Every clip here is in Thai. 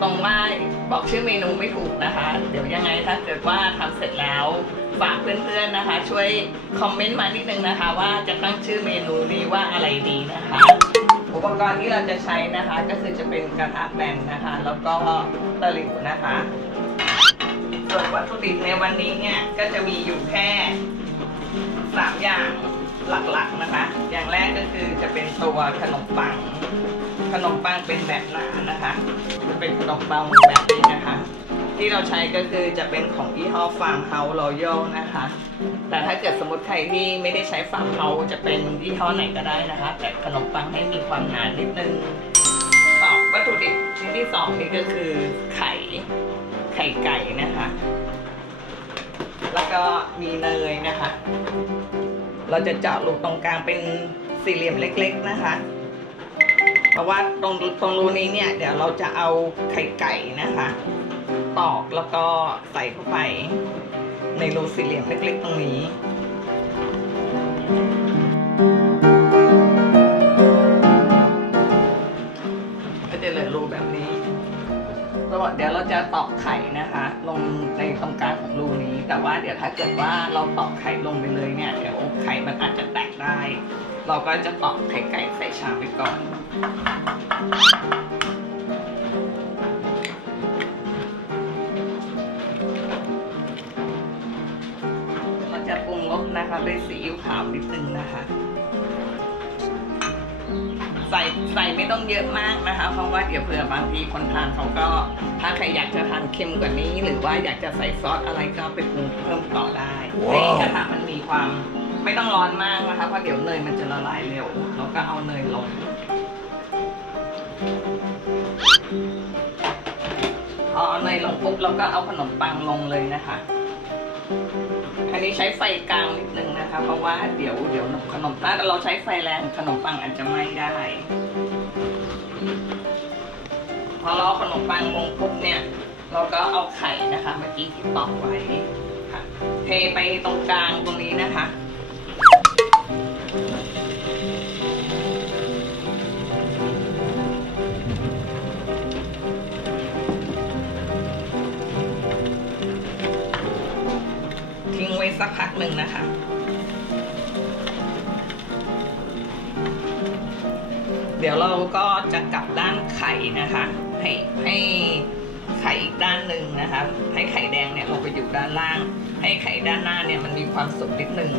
ตรงว่าบอกชื่อเมนูไม่ถูกนะคะ เดี๋ยวยังไงถ้าเกิดว่าทำเสร็จแล้วฝากเพื่อนๆนะคะ ช่วยคอมเมนต์มานิดนึงนะคะ ว่าจะตั้งชื่อเมนูนี้ว่าอะไรดีนะคะ อุปกรณ์ที่เราจะใช้นะคะ ก็คือจะเป็นกระทะแบนนะคะ แล้วก็ตะหลิวนะคะส่วนวัตถุดิบในวันนี้เนี่ยก็จะมีอยู่แค่สามอย่างหลักๆนะคะ อย่างแรกก็คือจะเป็นตัวขนมปัง ขนมปังเป็นแบบหนานะคะ จะเป็น ขนมปังแบบนี้นะคะ ที่เราใช้ก็คือจะเป็นของยี่ห้อฟาร์มเฮาส์รอยัลนะคะ แต่ถ้าเกิดสมมติใครที่ไม่ได้ใช้ฟาร์มเฮาส์จะเป็นยี่ห้อไหนก็ได้นะคะ แต่ขนมปังให้มีความหนานิดนึงต่อวัตถุดิบชิ้นที่สองนี่ก็คือไข่ไข่ไก่นะคะ แล้วก็มีเนยนะคะ เราจะเจาะรูตรงกลางเป็นสี่เหลี่ยมเล็ก ๆ นะคะ เพราะว่าตรงตรงรูนี้เนี่ยเดี๋ยวเราจะเอาไข่ไก่นะคะ ตอกแล้วก็ใส่เข้าไปในรูสี่เหลี่ยมเล็กๆตรงนี้ก็จะเหลือรูแบบนี้แล้วเดี๋ยวเราจะตอกไข่นะคะ ลงในตรงกลางของรูนี้ แต่ว่าเดี๋ยวถ้าเกิดว่าเราตอกไข่ลงไปเลยเนี่ยเดี๋ยวไข่มันอาจจะแตกได้ เราก็จะตอกไข่ไก่ใส่ชามไปก่อน เราจะปรุงรสนะคะด้วยซีอิ๊วขาวนิดนึงนะคะ ใส่ใส่ไม่ต้องเยอะมากนะคะ เพราะว่าเดี๋ยวเผื่อบางทีคนทานเขาก็ ถ้าใครอยากจะทานเค็มกว่านี้ หรือว่าอยากจะใส่ซอสอะไรก็ไปปรุงเพิ่มต่อได้ว้าวให้กระทะมันมีความ ไม่ต้องร้อนมากนะคะเพราะเดี๋ยวเนยมันจะละลายเร็วเราก็เอาเนยลงพอเอาเนยลงปุ๊บเราก็เอาขนมปังลงเลยนะคะ อันนี้ใช้ไฟกลางนิดนึงนะคะ เพราะว่าเดี๋ยวเดี๋ยวขนมถ้าเราใช้ไฟแรงขนมปังอาจจะไหม้ได้พอเราเอาขนมปังลงปุ๊บเนี่ย เราก็เอาไข่นะคะ เมื่อกี้ที่ตอกไว้ค่ะเทไปตรงกลางตรงนี้นะคะ สักพักหนึ่งนะคะเดี๋ยวเราก็จะกลับด้านไข่นะคะ ให้ให้ไข่อีกด้านหนึ่งนะคะ ให้ไข่แดงเนี่ยลงไปอยู่ด้านล่าง ให้ไข่ด้านหน้าเนี่ยมันมีความสุกนิดนึง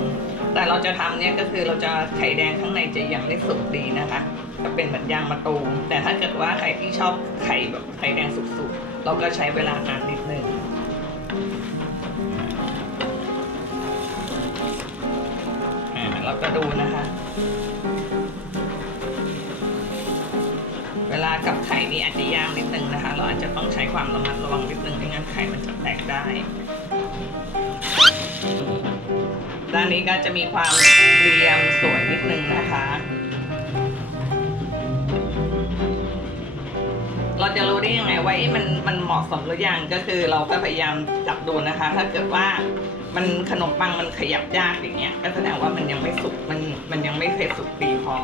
แต่เราจะทำเนี่ยก็คือเราจะไข่แดงข้างในจะยังไม่สุกดีนะคะจะเป็นเหมือนยางมะตูมแต่ถ้าเกิดว่าใครที่ชอบไข่แบบไข่แดงสุกๆเราก็ใช้เวลานานนิดนึง อ่าเราก็ดูนะคะ เวลากับไข่นี่อาจจะยากนิดนึงนะคะ เราอาจจะต้องใช้ความระมัดระวังนิดนึงไม่งั้นไข่มันจะแตกได้ ด้านนี้ก็จะมีความเรียมสวยนิดนึงนะคะเราจะรู้ได้ยังไงว่ามันมันเหมาะสมหรือยังก็คือเราก็พยายามจับดูนะคะ ถ้าเกิดว่า มันขนมปังมันขยับยากอย่างเงี้ยก็แสดงว่ามันยังไม่สุกมันมันยังไม่เคยสุกดีพอ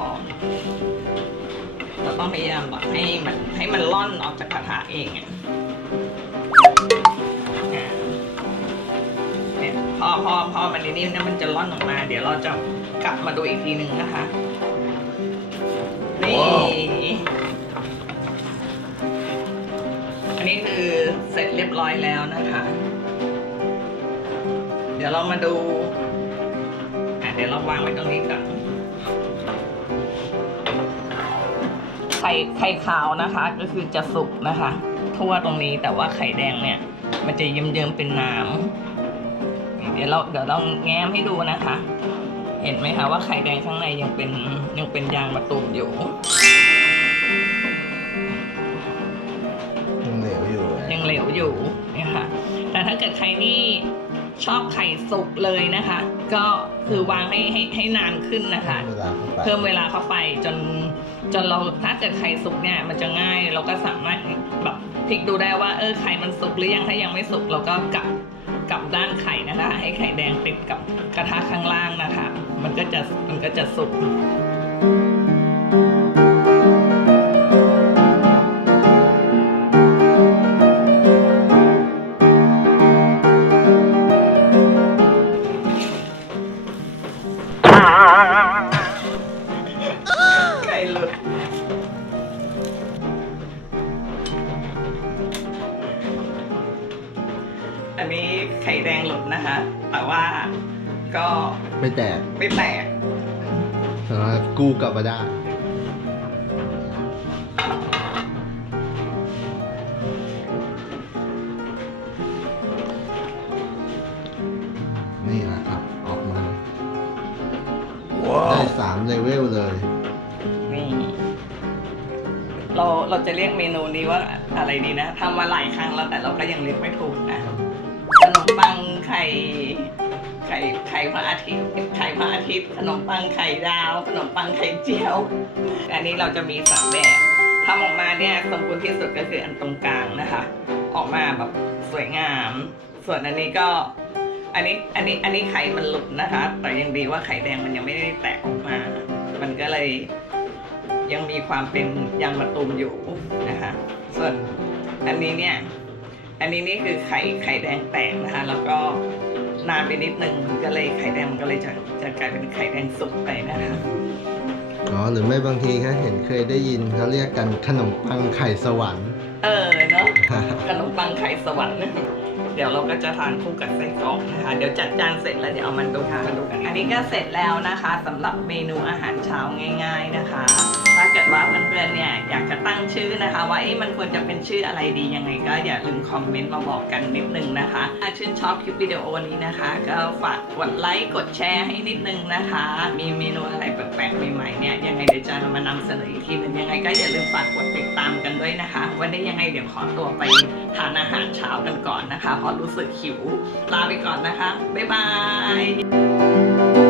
เราต้องพยายามแบบให้มันให้มันล่อนออกจากกระทะเองอะอะเนี่ยพอพอพอมันนิ่มๆเนี่ยมันจะล่อนออกมา เดี๋ยวเราจะกลับมาดูอีกทีหนึ่งนะคะนี่ว้าวอันนี้คือเสร็จเรียบร้อยแล้วนะคะเดี๋ยวเรามาดูอะเดี๋ยวเราวางไว้ตรงนี้ก่อนไข่ไข่ขาวนะคะ ก็คือจะสุกนะคะ ทั่วตรงนี้แต่ว่าไข่แดงเนี่ย มันจะเยิ้มๆเป็นน้ำนี่เดี๋ยวเราเดี๋ยวเราแง้มให้ดูนะคะ เห็นไหมคะว่าไข่แดงข้างในยังเป็นยังเป็นยางมะตูมอยู่ยังเหลวอยู่เลยยังเหลวอยู่เนี่ยค่ะ แต่ถ้าเกิดใครที่ ชอบไข่สุกเลยนะคะ ก็คือวางให้ให้ให้นานขึ้นนะคะเวลาเข้าไปเพิ่มเวลาเข้าไปจนจนเราถ้าเกิดไข่สุกเนี่ยมันจะง่ายเราก็สามารถแบบพลิกดูได้ว่าเออไข่มันสุกหรือยังถ้ายังไม่สุกเราก็กลับกลับด้านไข่นะคะ ให้ไข่แดงติดกับกระทะข้างล่างนะคะ มันก็จะมันก็จะสุก ไก่หลุดอันนี้ไข่แดงหลุดนะคะ แต่ว่าก็ไม่แตกไม่แตกแต่ว่ากู้กลับมาได้ สามเลเวลเลย นี่ เราเราจะเรียกเมนูนี้ว่าอะไรดีนะทำมาหลายครั้งแล้วแต่เราก็ยังเรียกไม่ถูกนะขนมปังไข่ไข่ไข่พระอาทิตย์ไข่พระอาทิตย์ขนมปังไข่ดาว ขนมปังไข่เจียว อันนี้เราจะมีสามแบบทำออกมาเนี่ยสมบูรณ์ที่สุดก็คืออันตรงกลางนะคะ ออกมาแบบสวยงาม ส่วนอันนี้ก็ อันนี้อันนี้อันนี้ไข่มันหลุดนะคะ แต่ยังดีว่าไข่แดงมันยังไม่ได้แตกออกมา มันก็เลยยังมีความเป็นยางมะตูมอยู่นะคะ ส่วนอันนี้เนี่ย อันนี้นี่คือไข่ไข่แดงแตกนะคะ แล้วก็นานไปนิดนึงมันก็เลยไข่แดงมันก็เลยจะจะกลายเป็นไข่แดงสุกไปนะคะ อ๋อหรือไม่บางทีแค่เห็นเคยได้ยินเขาเรียกกันขนมปังไข่สวรรค์ เออเนาะขนมปังไข่สวรรค์ เดี๋ยวเราก็จะทานคู่กับไส้กรอกนะคะ เดี๋ยวจัดจานเสร็จแล้วเดี๋ยวเอามันดูมาดูกัน อันนี้ก็เสร็จแล้วนะคะสำหรับเมนูอาหารเช้าง่าย ๆนะคะ ถ้าเกิดว่าเพื่อนๆเนี่ยอยากจะตั้งชื่อนะคะ ว่าเอ๊ะมันควรจะเป็นชื่ออะไรดียังไง ก็อย่าลืมคอมเมนต์มาบอกกันนิดนึงนะคะถ้าชื่นชอบคลิปวิดีโอนี้นะคะ ก็ฝากกดไลค์กดแชร์ให้นิดนึงนะคะ มีเมนูอะไรแปลกๆใหม่ๆเนี่ยยังไงเดี๋ยวจะมานำเสนออีกทีนึงยังไงก็อย่าลืมฝากกดติดตามกันด้วยนะคะ วันนี้ยังไงเดี๋ยวขอตัวไป ทานอาหารเช้ากันก่อนนะคะเพราะรู้สึกหิว ลาไปก่อนนะคะ บ๊ายบาย